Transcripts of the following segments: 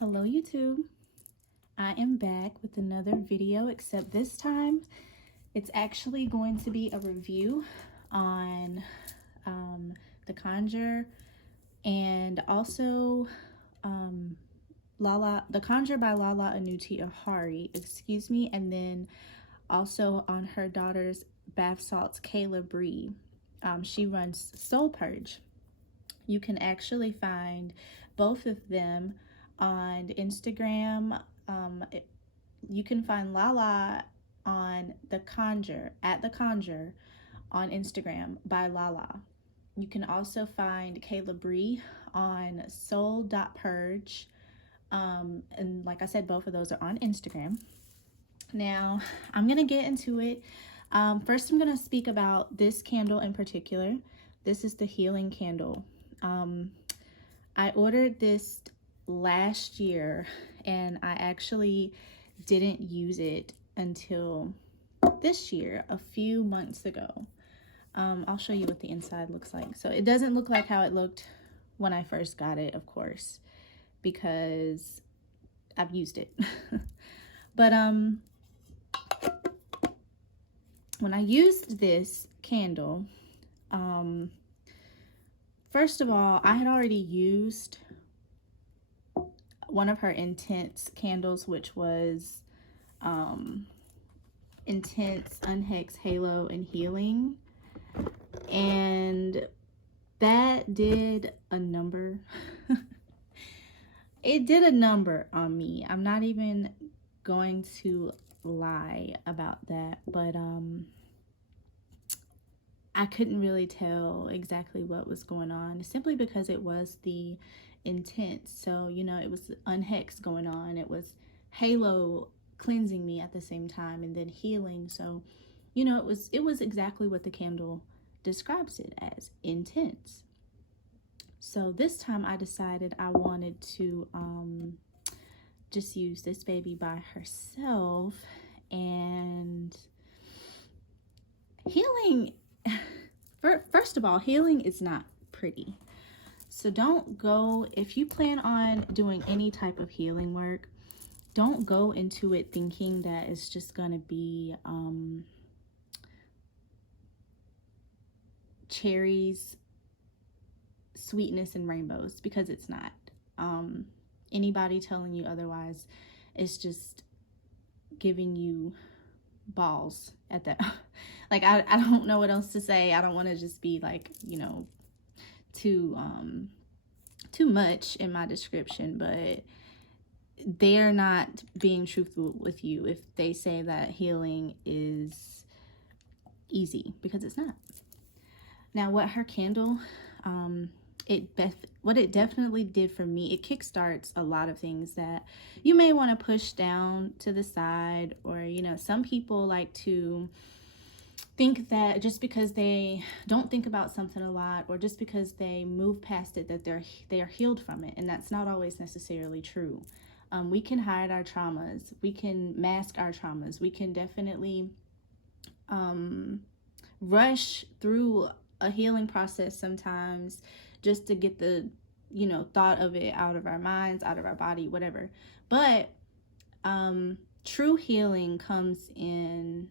Hello YouTube, I am back with another video, except this time it's actually going to be a review on the Conjure and also the Conjure by Lala Inuti Ahari, excuse me, and then also on her daughter's bath salts, Chalea. She runs Soul Purge. You can actually find both of them on Instagram. You can find Lala on the Conjure, at the Conjure on Instagram by Lala. You can also find Chalea on soul.purge. And like I said, both of those are on Instagram. Now, I'm going to get into it. First, I'm going to speak about this candle in particular. This is the healing candle. I ordered this last year and I actually didn't use it until this year, a few months ago. I'll show you what the inside looks like. So it doesn't look like how it looked when I first got it, of course, because I've used it. But when I used this candle, first of all, I had already used one of her intense candles, which was Intense, Unhex, Halo, and Healing. And that did a number. It did a number on me. I'm not even going to lie about that, but I couldn't really tell exactly what was going on, simply because it was the intense. So, you know, it was unhex going on. It was halo cleansing me at the same time, and then healing. So, you know, it was exactly what the candle describes it as, intense. So this time I decided I wanted to just use this baby by herself. And healing, first of all, healing is not pretty. So don't go, if you plan on doing any type of healing work, don't go into it thinking that it's just going to be cherries, sweetness, and rainbows, because it's not. Anybody telling you otherwise is just giving you balls at that. Like, I don't know what else to say. I don't want to just be like, you know, too much in my description, but they're not being truthful with you if they say that healing is easy, because it's not. Now, what her candle, what it definitely did for me, it kickstarts a lot of things that you may want to push down to the side. Or, you know, some people like to think that just because they don't think about something a lot, or just because they move past it, that they are healed from it, and that's not always necessarily true. We can hide our traumas, we can mask our traumas, we can definitely rush through a healing process sometimes just to get the, you know, thought of it out of our minds, out of our body, whatever. But true healing comes in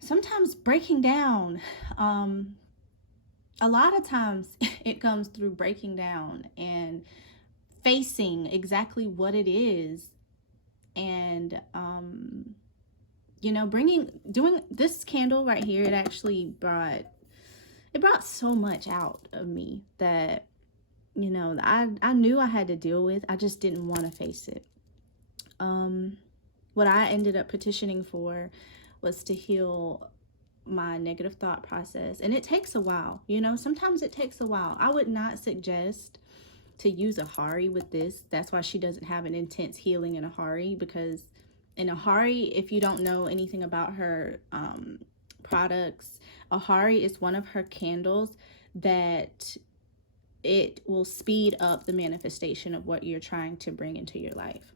sometimes breaking down. A lot of times it comes through breaking down and facing exactly what it is. And you know, doing this candle right here, it actually brought so much out of me that, you know, I knew I had to deal with. I just didn't want to face it. What I ended up petitioning for was to heal my negative thought process. And it takes a while, you know, sometimes it takes a while. I would not suggest to use Ahari with this. That's why she doesn't have an intense healing in Ahari, because in Ahari, if you don't know anything about her products, Ahari is one of her candles that it will speed up the manifestation of what you're trying to bring into your life.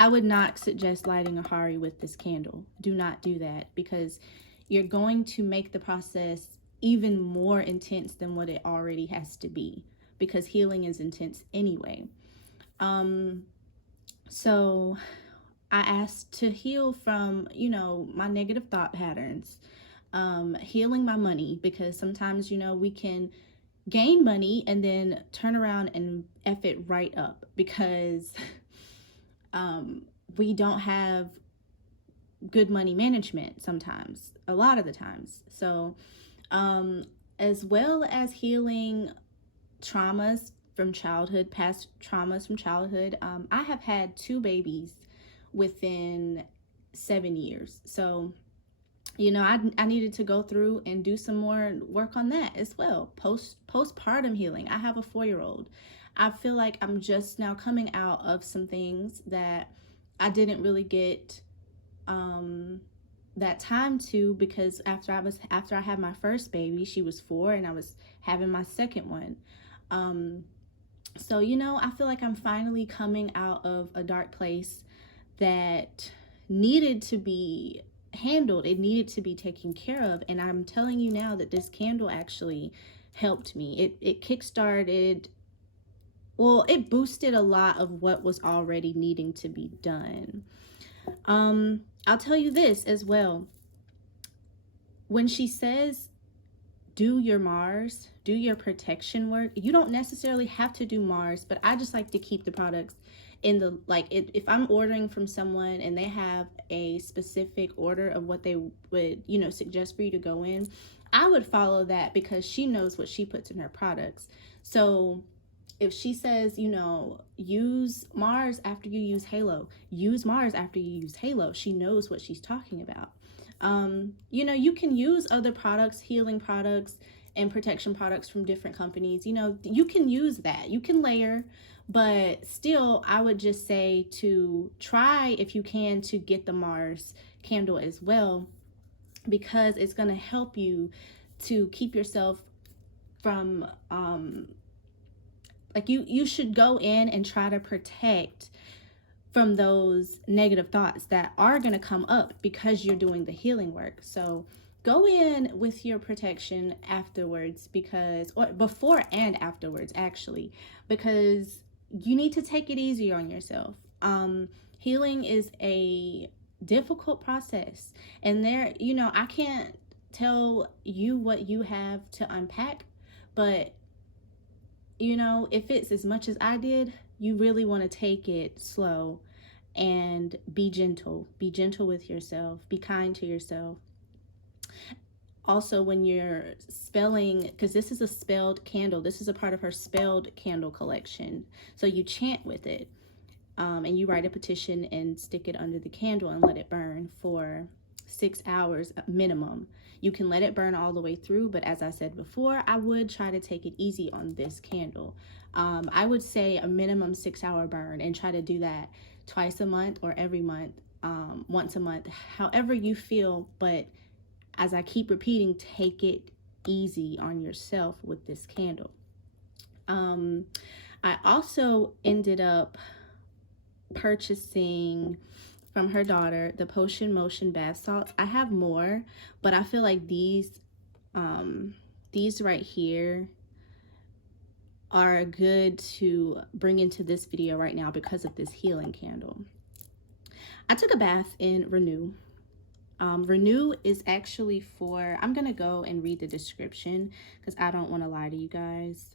I would not suggest lighting Ahari with this candle. Do not do that, because you're going to make the process even more intense than what it already has to be, because healing is intense anyway. So I asked to heal from, my negative thought patterns, healing my money, because sometimes, we can gain money and then turn around and F it right up because we don't have good money management sometimes, a lot of the times. So, as well as healing traumas from childhood, past traumas from childhood, I have had 2 babies within 7 years. So, I needed to go through and do some more work on that as well. Postpartum healing. I have a 4-year-old. I feel like I'm just now coming out of some things that I didn't really get that time to, because after I had my first baby, she was 4 and I was having my second one. So I feel like I'm finally coming out of a dark place that needed to be handled. It needed to be taken care of, and I'm telling you now that this candle actually helped me. It kickstarted, well, it boosted a lot of what was already needing to be done. I'll tell you this as well. When she says do your Mars, do your protection work, you don't necessarily have to do Mars, but I just like to keep the products in the, like, if I'm ordering from someone and they have a specific order of what they would, suggest for you to go in, I would follow that because she knows what she puts in her products. So if she says, use Mars after you use Halo, use Mars after you use Halo, she knows what she's talking about. You can use other products, healing products and protection products from different companies. You can use that. You can layer, but still, I would just say to try, if you can, to get the Mars candle as well, because it's going to help you to keep yourself from, you should go in and try to protect from those negative thoughts that are going to come up because you're doing the healing work. So go in with your protection afterwards, or before and afterwards, actually, because you need to take it easy on yourself. Healing is a difficult process, and I can't tell you what you have to unpack, but if it's as much as I did, you really want to take it slow and be gentle. Be gentle with yourself. Be kind to yourself. Also, when you're spelling, because this is a spelled candle, this is a part of her spelled candle collection. So you chant with it, and you write a petition and stick it under the candle and let it burn for 6 hours minimum. You can let it burn all the way through, but as I said before, I would try to take it easy on this candle. I would say a minimum 6-hour burn, and try to do that twice a month or every month, once a month, however you feel. But as I keep repeating, take it easy on yourself with this candle. I also ended up purchasing from her daughter the Potion Motion bath salts. I have more, but I feel like these right here are good to bring into this video right now because of this healing candle. I took a bath in Renew. Renew is actually for, I'm gonna go and read the description because I don't want to lie to you guys,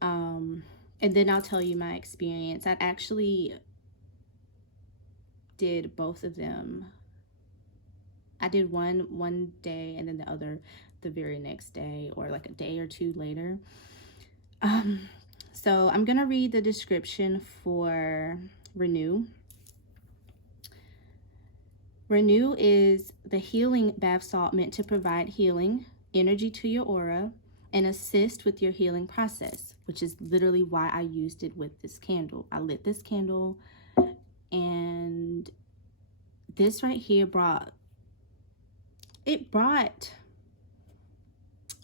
and then I'll tell you my experience. I actually did both of them. I did one day and then the other the very next day, or like a day or two later. So I'm gonna read the description for Renew. Renew is the healing bath salt meant to provide healing energy to your aura and assist with your healing process, which is literally why I used it with this candle. I lit this candle, and this right here brought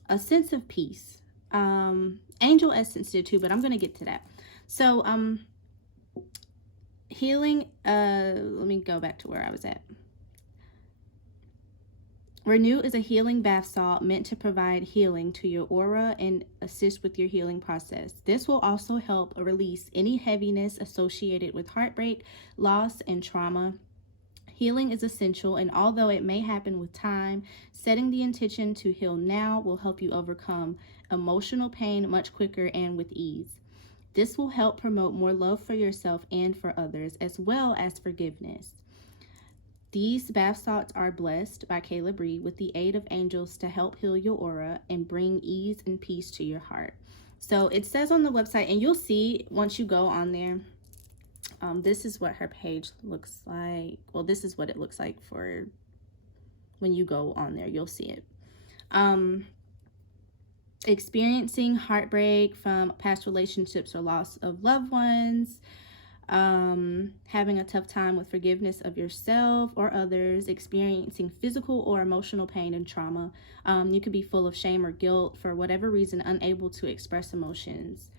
a sense of peace. Angel essence did too, but I'm gonna get to that. So healing, let me go back to where I was at. Renew is a healing bath salt meant to provide healing to your aura and assist with your healing process. This will also help release any heaviness associated with heartbreak, loss, and trauma. Healing is essential, and although it may happen with time, setting the intention to heal now will help you overcome emotional pain much quicker and with ease. This will help promote more love for yourself and for others, as well as forgiveness. These bath salts are blessed by Kayla Bree with the aid of angels to help heal your aura and bring ease and peace to your heart. So it says on the website, and you'll see once you go on there, this is what her page looks like. Well, this is what it looks like for when you go on there. You'll see it. Experiencing heartbreak from past relationships or loss of loved ones, having a tough time with forgiveness of yourself or others, experiencing physical or emotional pain and trauma. You could be full of shame or guilt for whatever reason, unable to express emotions,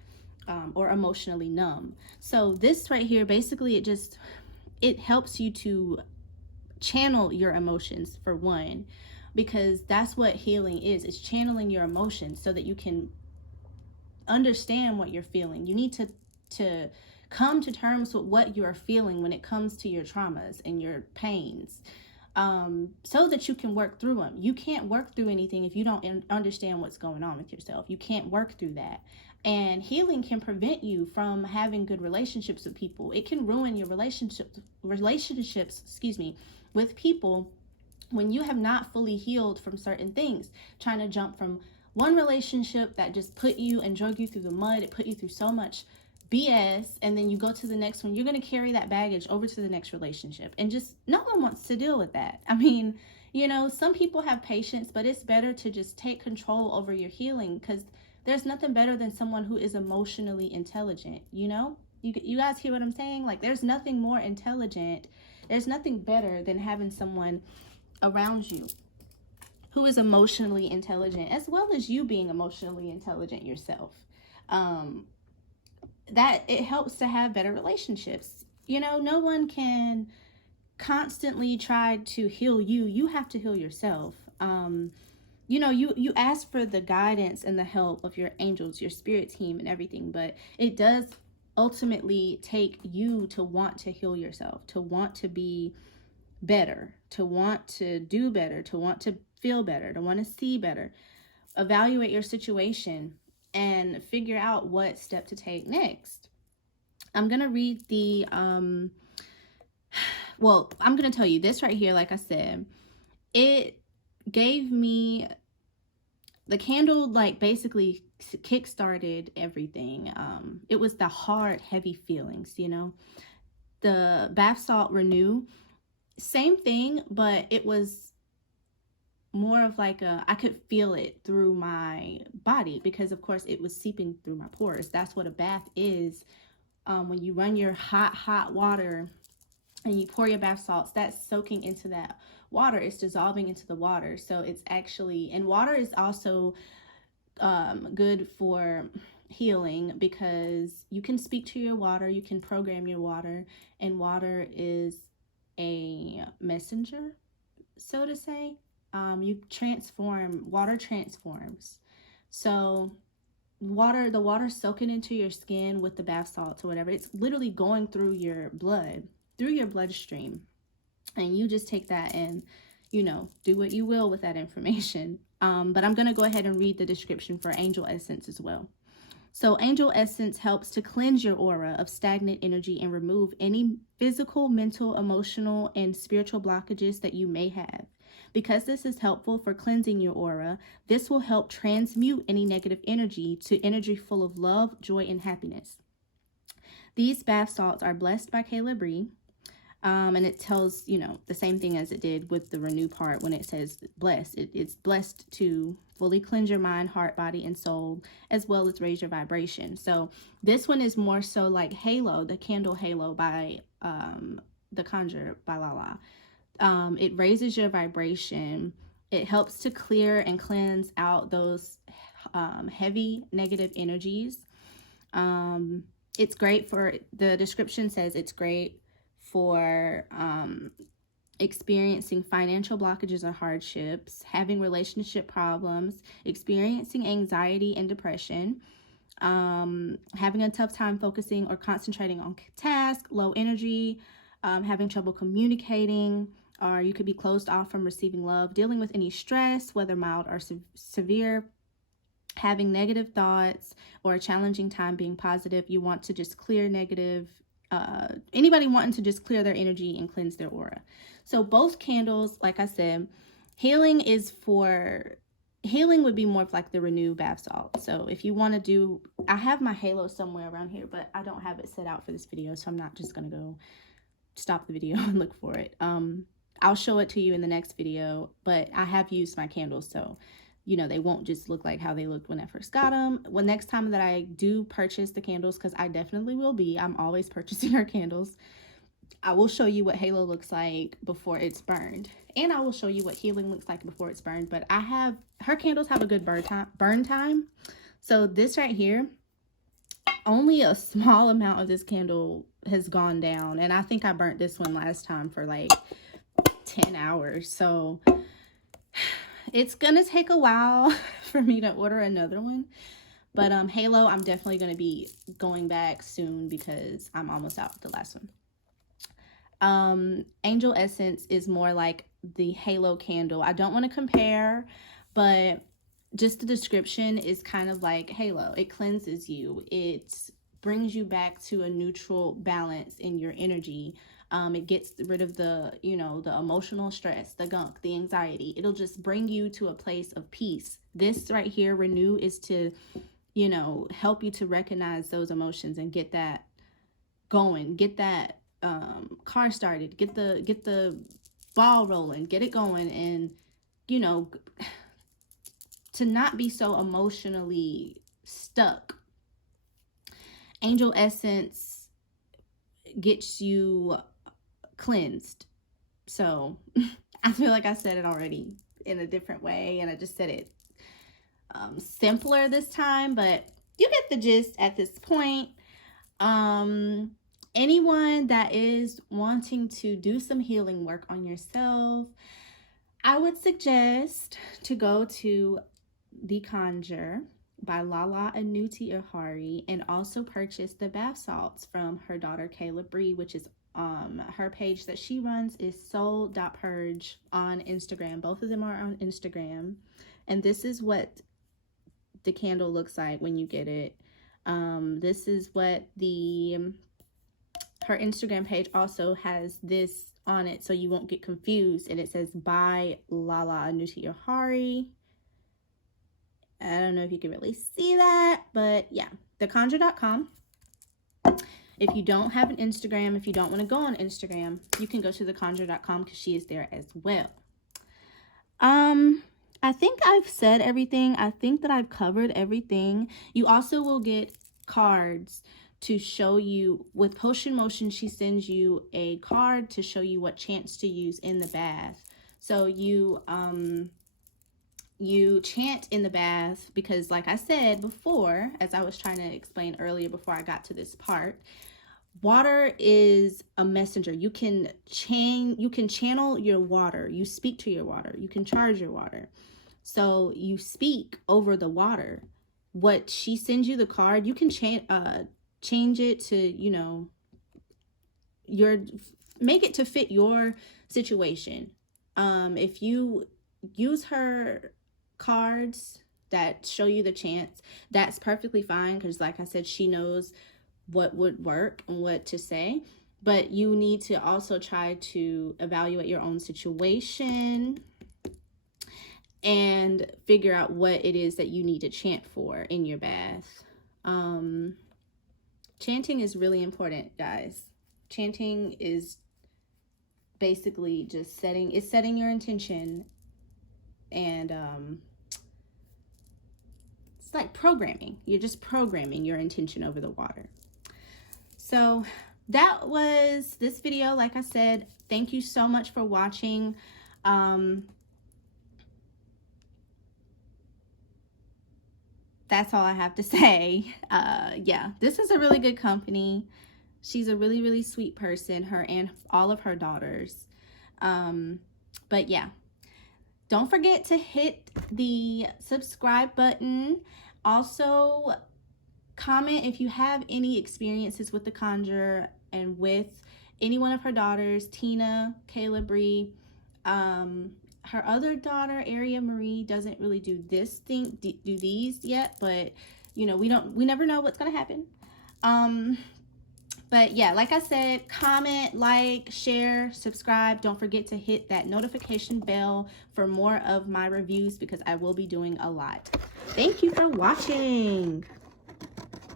or emotionally numb. So this right here, basically it helps you to channel your emotions, for one, because that's what healing is. It's channeling your emotions so that you can understand what you're feeling. You need to come to terms with what you're feeling when it comes to your traumas and your pains, so that you can work through them. You can't work through anything if you don't understand what's going on with yourself. You can't work through that. And healing can prevent you from having good relationships with people. It can ruin your relationships, with people when you have not fully healed from certain things, trying to jump from one relationship that just put you and drug you through the mud. It put you through so much BS, and then you go to the next one. You're going to carry that baggage over to the next relationship, and just no one wants to deal with that. I mean, some people have patience, but it's better to just take control over your healing, because there's nothing better than someone who is emotionally intelligent. You guys hear what I'm saying? Like, there's nothing more intelligent. There's nothing better than having someone around you who is emotionally intelligent, as well as you being emotionally intelligent yourself. That it helps to have better relationships. No one can constantly try to heal you. You have to heal yourself. You ask for the guidance and the help of your angels, your spirit team, and everything, but it does ultimately take you to want to heal yourself, to want to be better, to want to do better, to want to feel better, to want to see better. Evaluate your situation and figure out what step to take next. I'm going to read I'm going to tell you this right here. Like I said, it gave me the candle, like, basically kick-started everything. It was the hard, heavy feelings, the bath salt Renew, same thing, but it was more of like I could feel it through my body, because of course it was seeping through my pores. That's what a bath is. When you run your hot water and you pour your bath salts, that's soaking into that water. It's dissolving into the water. So it's actually, and water is also good for healing, because you can speak to your water, you can program your water, and water is a messenger, so to say. Water transforms. So the water soaking into your skin with the bath salts or whatever, it's literally going through your bloodstream, and you just take that and do what you will with that information. But I'm going to go ahead and read the description for Angel Essence as well. So Angel Essence helps to cleanse your aura of stagnant energy and remove any physical, mental, emotional, and spiritual blockages that you may have. Because this is helpful for cleansing your aura, this will help transmute any negative energy to energy full of love, joy, and happiness. These bath salts are blessed by Kayla Bree. And it tells, the same thing as it did with the Renew part when it says blessed. It's blessed to fully cleanse your mind, heart, body, and soul, as well as raise your vibration. So this one is more so like Halo, the candle Halo by the Conjure by Lala. It raises your vibration. It helps to clear and cleanse out those heavy negative energies. It's great for, the description says it's great for experiencing financial blockages or hardships, having relationship problems, experiencing anxiety and depression, having a tough time focusing or concentrating on tasks, low energy, having trouble communicating, or you could be closed off from receiving love, dealing with any stress, whether mild or severe, having negative thoughts, or a challenging time being positive. You want to just clear negative, anybody wanting to just clear their energy and cleanse their aura. So both candles, like I said, healing would be more of like the Renew bath salt. So if you want to do, I have my halo somewhere around here, but I don't have it set out for this video, so I'm not just going to go stop the video and look for it. I'll show it to you in the next video, but I have used my candles, so you know, they won't just look like how they looked when I first got them. Well, next time that I do purchase the candles, because I definitely will be, I'm always purchasing her candles, I will show you what halo looks like before it's burned. And I will show you what healing looks like before it's burned. But her candles have a good burn time. So this right here, only a small amount of this candle has gone down. And I think I burnt this one last time for like 10 hours. So it's gonna take a while for me to order another one, but halo, I'm definitely gonna be going back soon because I'm almost out with the last one. Angel Essence is more like the halo candle. I don't want to compare, but just the description is kind of like halo. It cleanses you, it brings you back to a neutral balance in your energy. It gets rid of the, you know, the emotional stress, the gunk, the anxiety. It'll just bring you to a place of peace. This right here, Renew, is to, you know, help you to recognize those emotions and get that going, get that car started, get the ball rolling, get it going, and, you know, to not be so emotionally stuck. Angel Essence gets you cleansed. So I feel like I said it already in a different way, and I just said it simpler this time, but you get the gist at this point. Anyone that is wanting to do some healing work on yourself, I would suggest to go to The Conjure by Lala Inuti Ahari, and also purchase the bath salts from her daughter Kayla Bree, which is her page that she runs is soul.purge on Instagram. Both of them are on Instagram, and this is what the candle looks like when you get it. This is what her Instagram page also has this on it, so you won't get confused, and it says by Lala Inuti Ahari. I don't know if you can really see that, but yeah, theconjure.com. If you don't have an Instagram, if you don't want to go on Instagram, you can go to theconjure.com because she is there as well. I think I've said everything. I think that I've covered everything. You also will get cards to show you, with Potion Motion, she sends you a card to show you what chants to use in the bath. So you chant in the bath because, like I said before, as I was trying to explain earlier before I got to this part, water is a messenger. You can channel your water. You speak to your water. You can charge your water. So you speak over the water. What she sends you the card, you can change it to, you know, make it to fit your situation. If you use her cards that show you the chants, that's perfectly fine, because like I said, she knows what would work and what to say. But you need to also try to evaluate your own situation and figure out what it is that you need to chant for in your bath. Chanting is really important, guys. Chanting is basically just setting your intention, and it's like programming. You're just programming your intention over the water. So that was this video. Like I said, thank you so much for watching. That's all I have to say. Yeah, this is a really good company. She's a really, really sweet person, her and all of her daughters. But yeah, don't forget to hit the subscribe button. Also, comment if you have any experiences with the Conjure and with any one of her daughters, Tina, Kayla Bree. Her other daughter, Aria Marie, doesn't really do these yet, but you know, we never know what's gonna happen. But yeah, like I said, comment, like, share, subscribe. Don't forget to hit that notification bell for more of my reviews because I will be doing a lot. Thank you for watching.